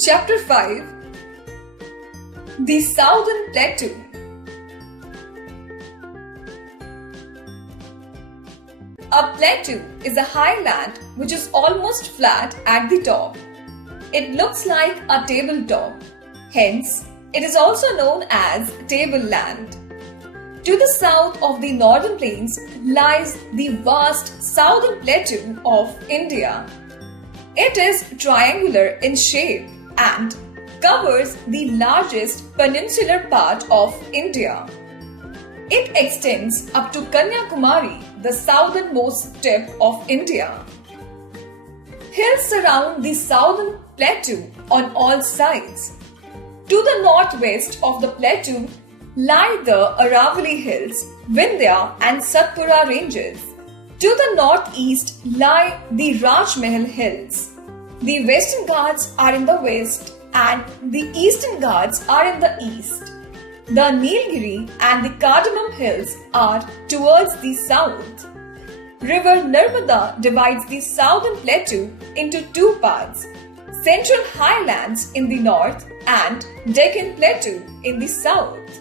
Chapter 5. The Southern Plateau. A plateau is a highland which is almost flat at the top. It looks like a tabletop. Hence, it is also known as tableland. To the south of the northern plains lies the vast southern plateau of India. It is triangular in shape and covers the largest peninsular part of India. It extends up to Kanyakumari, the southernmost tip of India. Hills surround the southern plateau on all sides. To the northwest of the plateau lie the Aravalli Hills, Vindhya and Satpura ranges. To the northeast lie the Rajmahal Hills. The Western Ghats are in the west and the Eastern Ghats are in the east. The Nilgiri and the Cardamom Hills are towards the south. River Narmada divides the southern plateau into two parts: Central Highlands in the north and Deccan Plateau in the south.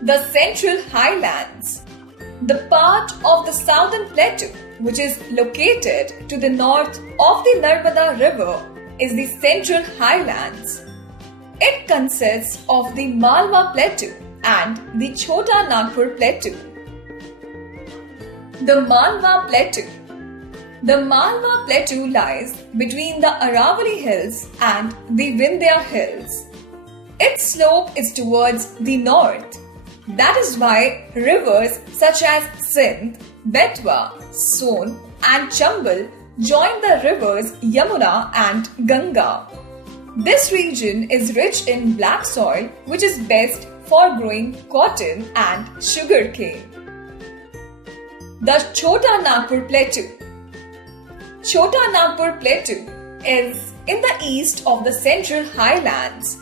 The Central Highlands. The part of the southern plateau which is located to the north of the Narmada River is the Central Highlands. It consists of the Malwa Plateau and the Chota Nagpur Plateau. The Malwa Plateau. The Malwa Plateau lies between the Aravalli Hills and the Vindhya Hills. Its slope is towards the north. That is why rivers such as Sindh, Betwa, Son and Chambal join the rivers Yamuna and Ganga. This region is rich in black soil which is best for growing cotton and sugarcane. The Chota Nagpur Plateau. Chota Nagpur Plateau is in the east of the Central Highlands.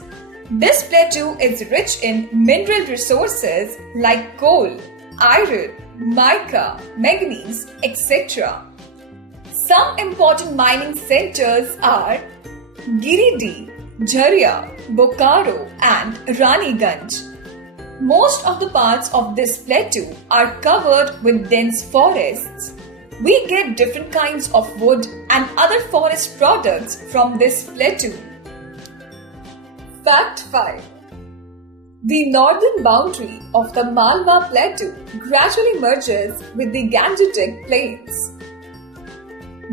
This plateau is rich in mineral resources like coal, iron, mica, manganese, etc. Some important mining centers are Giridih, Jharia, Bokaro and Raniganj. Most of the parts of this plateau are covered with dense forests. We get different kinds of wood and other forest products from this plateau. Fact 5. The northern boundary of the Malwa Plateau gradually merges with the Gangetic Plains.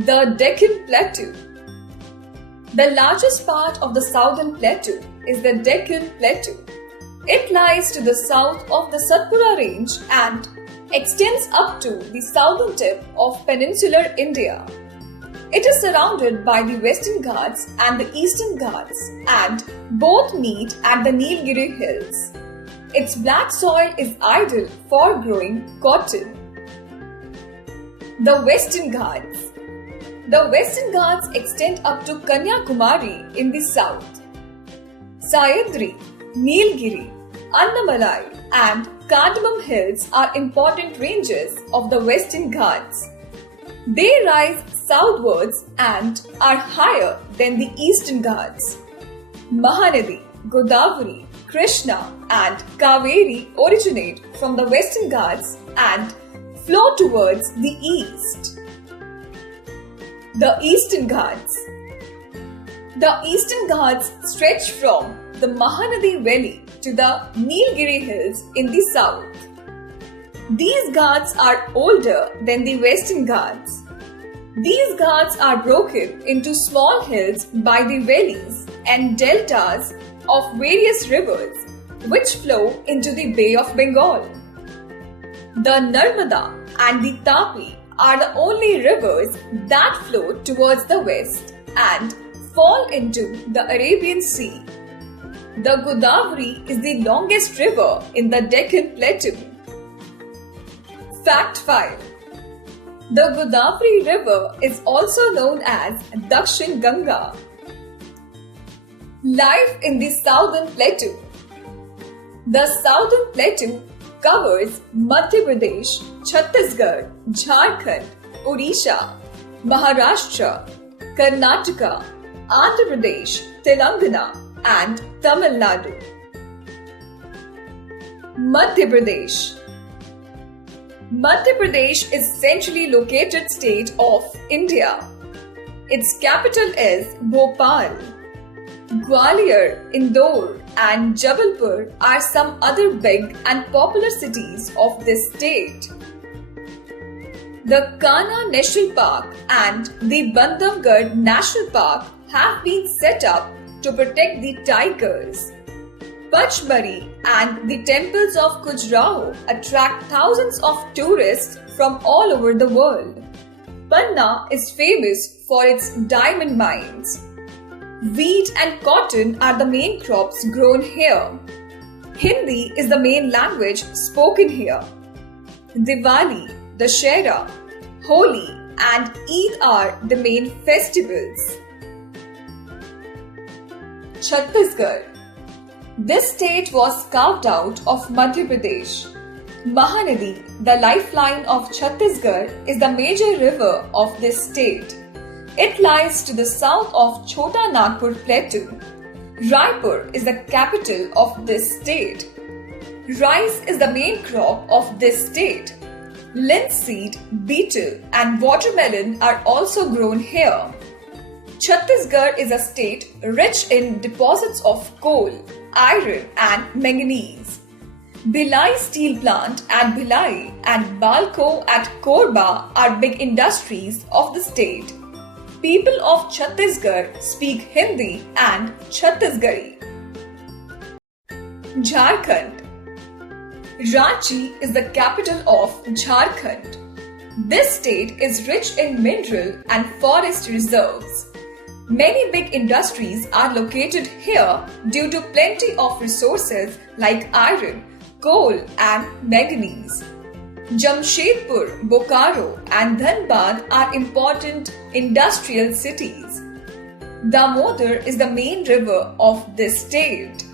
The Deccan Plateau. The largest part of the southern plateau is the Deccan Plateau. It lies to the south of the Satpura range and extends up to the southern tip of peninsular India. It is surrounded by the Western Ghats and the Eastern Ghats, and both meet at the Nilgiri Hills. Its black soil is ideal for growing cotton. The Western Ghats. The Western Ghats extend up to Kanyakumari in the south. Sahyadri, Nilgiri, Annamalai and Cardamom Hills are important ranges of the Western Ghats. They rise southwards and are higher than the Eastern Ghats. Mahanadi, Godavari, Krishna and Kaveri originate from the Western Ghats and flow towards the east. The Eastern Ghats. The Eastern Ghats stretch from the Mahanadi Valley to the Nilgiri Hills in the south. These Ghats are older than the Western Ghats. These Ghats are broken into small hills by the valleys and deltas of various rivers which flow into the Bay of Bengal. The Narmada and the Tapi are the only rivers that flow towards the west and fall into the Arabian Sea. The Godavari is the longest river in the Deccan Plateau. Fact 5. The Godavari River is also known as Dakshin Ganga. Life in the Southern Plateau. The Southern Plateau covers Madhya Pradesh, Chhattisgarh, Jharkhand, Odisha, Maharashtra, Karnataka, Andhra Pradesh, Telangana, and Tamil Nadu. Madhya Pradesh. Madhya Pradesh is centrally located state of India. Its capital is Bhopal. Gwalior, Indore, and Jabalpur are some other big and popular cities of this state. The Kanha National Park and the Bandhavgarh National Park have been set up to protect the tigers. Pachmari and the temples of Khajuraho attract thousands of tourists from all over the world. Panna is famous for its diamond mines. Wheat and cotton are the main crops grown here. Hindi is the main language spoken here. Diwali, Dussehra, Holi, and Eid are the main festivals. Chhattisgarh. This state was carved out of Madhya Pradesh. Mahanadi, the lifeline of Chhattisgarh, is the major river of this state. It lies to the south of Chota Nagpur Plateau. Raipur is the capital of this state. Rice is the main crop of this state. Linseed, beetle, and watermelon are also grown here. Chhattisgarh is a state rich in deposits of coal, iron, and manganese. Bhilai Steel Plant at Bhilai and Balco at Korba are big industries of the state. People of Chhattisgarh speak Hindi and Chhattisgarhi. Jharkhand. Ranchi is the capital of Jharkhand. This state is rich in mineral and forest reserves. Many big industries are located here due to plenty of resources like iron, coal, and manganese. Jamshedpur, Bokaro, and Dhanbad are important industrial cities. Damodar is the main river of this state.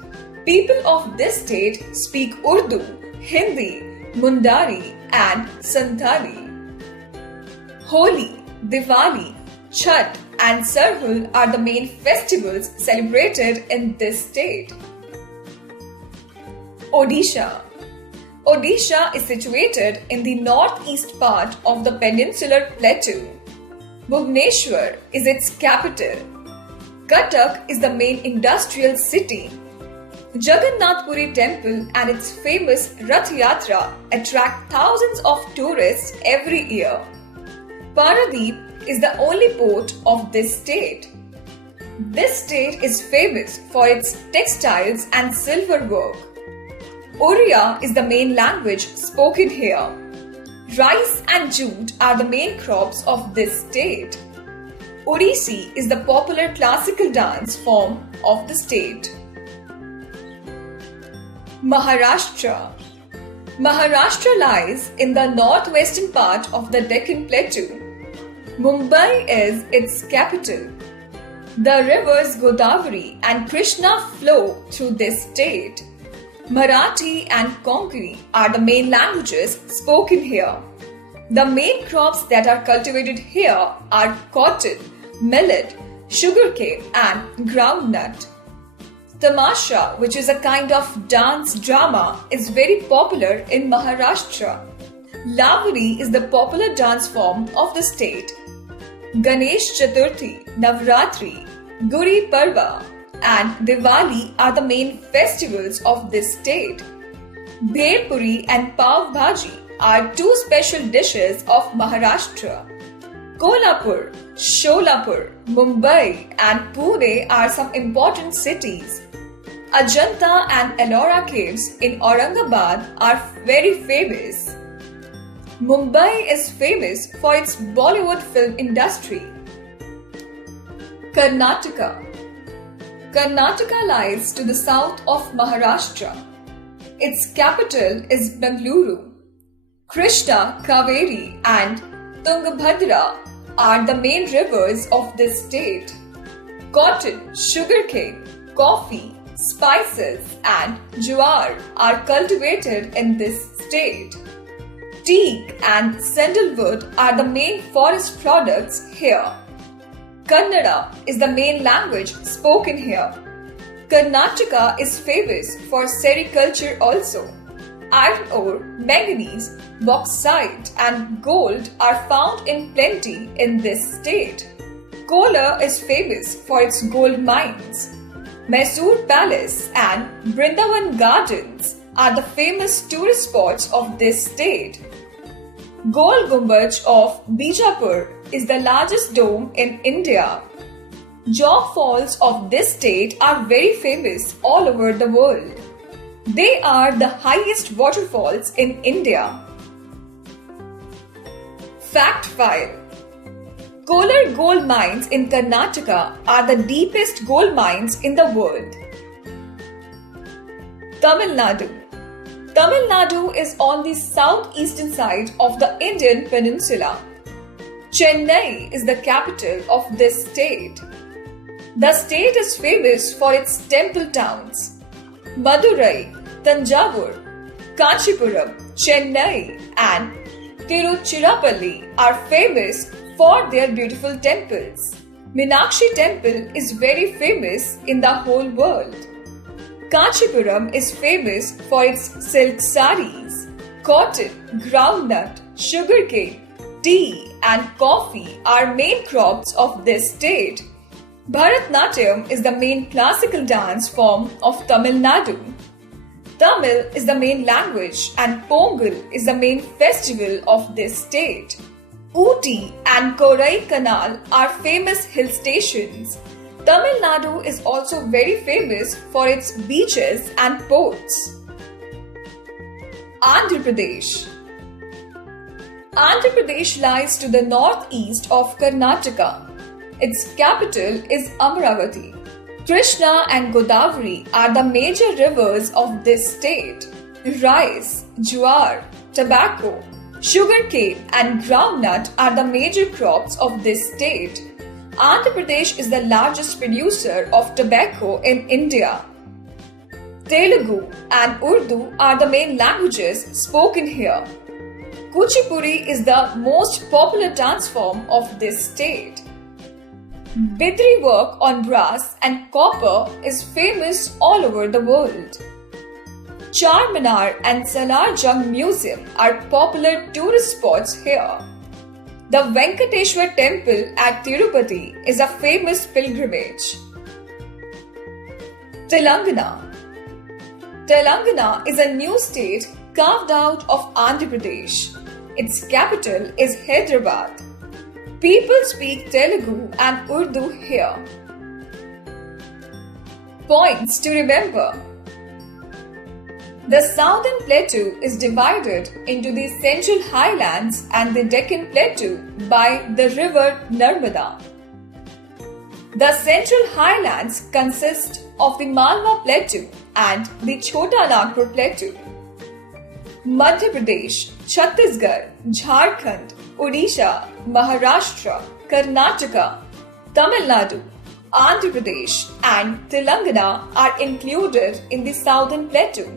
People of this state speak Urdu, Hindi, Mundari, and Santali. Holi, Diwali, Chhath, and Sarhul are the main festivals celebrated in this state. Odisha. Odisha is situated in the northeast part of the peninsular plateau. Bhubaneswar is its capital. Cuttack is the main industrial city. Jagannath Puri Temple and its famous Rath Yatra attract thousands of tourists every year. Paradeep is the only port of this state. This state is famous for its textiles and silver work. Oriya is the main language spoken here. Rice and jute are the main crops of this state. Odissi is the popular classical dance form of the state. Maharashtra. Maharashtra lies in the northwestern part of the Deccan Plateau. Mumbai is its capital. The rivers Godavari and Krishna flow through this state. Marathi and Konkani are the main languages spoken here. The main crops that are cultivated here are cotton, millet, sugarcane, and groundnut. Tamasha, which is a kind of dance drama, is very popular in Maharashtra. Lavani is the popular dance form of the state. Ganesh Chaturthi, Navratri, Guri Parva, and Diwali are the main festivals of this state. Bhel Puri and Pav Bhaji are two special dishes of Maharashtra. Kolhapur, Sholapur, Mumbai, and Pune are some important cities. Ajanta and Ellora caves in Aurangabad are very famous. Mumbai is famous for its Bollywood film industry. Karnataka. Karnataka lies to the south of Maharashtra. Its capital is Bengaluru. Krishna, Kaveri, and Tungabhadra are the main rivers of this state. Cotton, sugarcane, coffee, spices, and jowar are cultivated in this state. Teak and sandalwood are the main forest products here. Kannada is the main language spoken here. Karnataka is famous for sericulture also. Iron ore, manganese, bauxite, and gold are found in plenty in this state. Kolar is famous for its gold mines. Mysore Palace and Brindavan Gardens are the famous tourist spots of this state. Gol Gumbaj of Bijapur is the largest dome in India. Jog Falls of this state are very famous all over the world. They are the highest waterfalls in India. Fact file: Kolar gold mines in Karnataka are the deepest gold mines in the world. Tamil Nadu. Tamil Nadu is on the southeastern side of the Indian peninsula. Chennai is the capital of this state. The state is famous for its temple towns. Madurai, Tanjavur, Kanchipuram, Chennai, and Tiruchirappalli are famous for their beautiful temples. Meenakshi Temple is very famous in the whole world. Kanchipuram is famous for its silk sarees. Cotton, groundnut, sugarcane, tea, and coffee are main crops of this state. Bharatnatyam is the main classical dance form of Tamil Nadu. Tamil is the main language and Pongal is the main festival of this state. Ooty and Kodaikanal are famous hill stations. Tamil Nadu is also very famous for its beaches and ports. Andhra Pradesh. Andhra Pradesh lies to the northeast of Karnataka. Its capital is Amaravati. Krishna and Godavari are the major rivers of this state. Rice, jowar, tobacco, sugarcane and groundnut are the major crops of this state. Andhra Pradesh is the largest producer of tobacco in India. Telugu and Urdu are the main languages spoken here. Kuchipudi is the most popular dance form of this state. Bidri work on brass and copper is famous all over the world. Charminar and Salar Jung Museum are popular tourist spots here. The Venkateshwar Temple at Tirupati is a famous pilgrimage. Telangana. Telangana is a new state carved out of Andhra Pradesh. Its capital is Hyderabad. People speak Telugu and Urdu here. Points to remember. The Southern Plateau is divided into the Central Highlands and the Deccan Plateau by the river Narmada. The Central Highlands consist of the Malwa Plateau and the Chota Nagpur Plateau. Madhya Pradesh, Chhattisgarh, Jharkhand, Odisha, Maharashtra, Karnataka, Tamil Nadu, Andhra Pradesh and Telangana are included in the Southern Plateau.